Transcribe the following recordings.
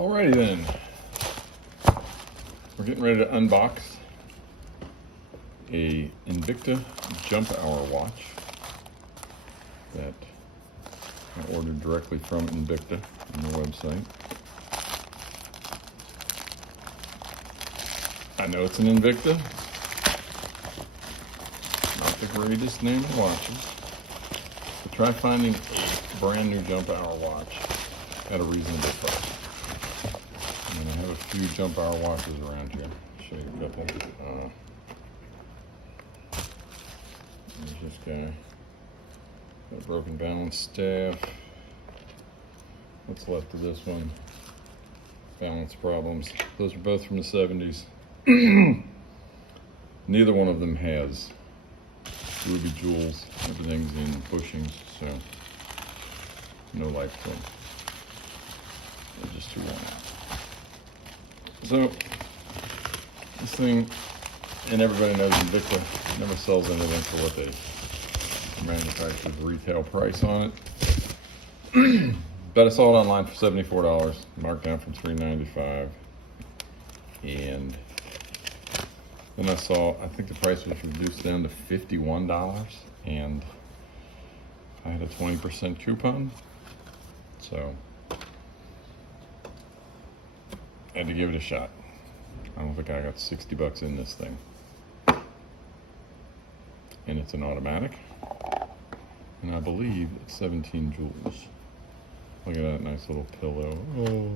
Alrighty then, we're getting ready to unbox a Invicta jump hour watch that I ordered directly from Invicta on their website. I know it's an Invicta, not the greatest name of watches, but try finding a brand new jump hour watch at a reasonable price. And I have a few jump hour watches around here. I'll show you a couple. There's this guy. Got a broken balance staff. What's left of this one? Balance problems. Those are both from the 70s. Neither one of them has ruby jewels. Everything's in bushings, so no life to them. They're just too worn out. So this thing, and everybody knows Invicta never sells anything for what they manufacturer's retail price on it. But I saw it online for $74, marked down from $395, and then I think the price was reduced down to $51, and I had a 20% coupon, so I had to give it a shot. I don't think I got 60 bucks in this thing. And it's an automatic, and I believe it's 17 jewels. Look at that nice little pillow. Oh,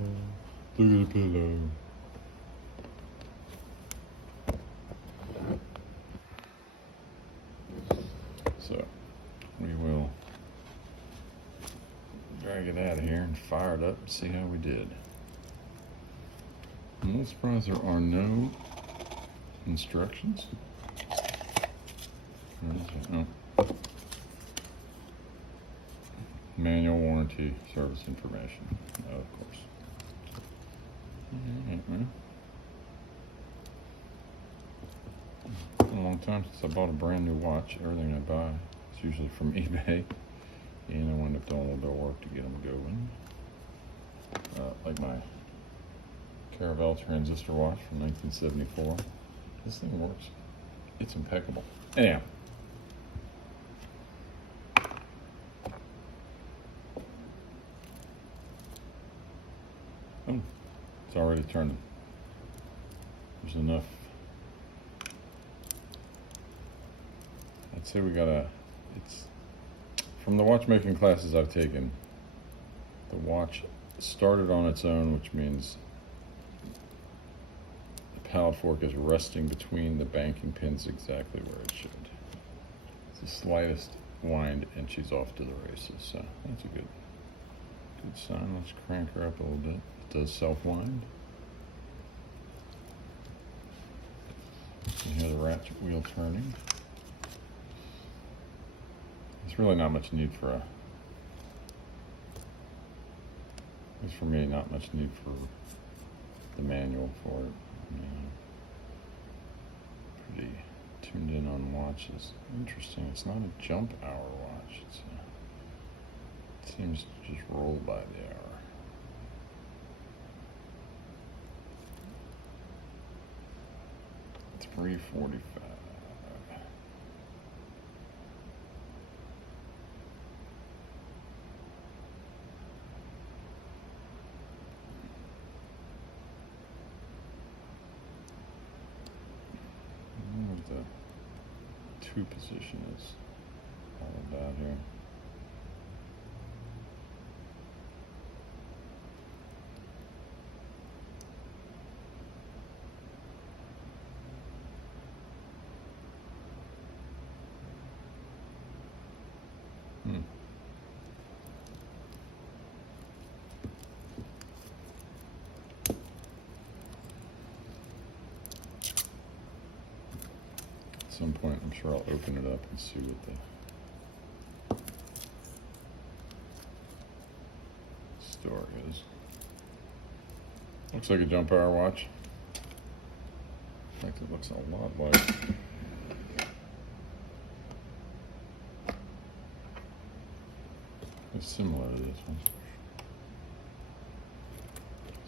look at the pillow. So we will drag it out of here and fire it up and see how we did. I'm a little surprised there are no instructions. Oh. Manual warranty service information. Oh, of course. It's been a long time since I bought a brand new watch. Everything I buy is usually from eBay, and I wind up doing a little bit of work to get them going. Like my Caravel transistor watch from 1974. This thing works. It's impeccable. Anyhow. Oh, it's already turning. There's enough. I'd say it's from the watchmaking classes I've taken, the watch started on its own, which means the pallet fork is resting between the banking pins exactly where it should. It's the slightest wind and she's off to the races, so that's a good sign. Let's crank her up a little bit. It does self-wind. You hear the ratchet wheel turning. There's really not much need for at least for me, not much need for the manual for it. Pretty tuned in on watches. Interesting, it's not a jump hour watch. It seems to just roll by the hour. It's 3:45. I wonder what the 2 position is all about here. At some point, I'm sure I'll open it up and see what the story is. Looks like a jump hour watch. In fact, it looks a lot like it's similar to this one.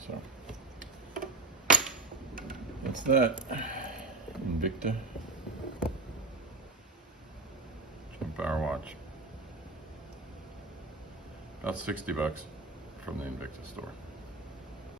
So that's that. Invicta jump hour watch. About $60 from the Invicta store.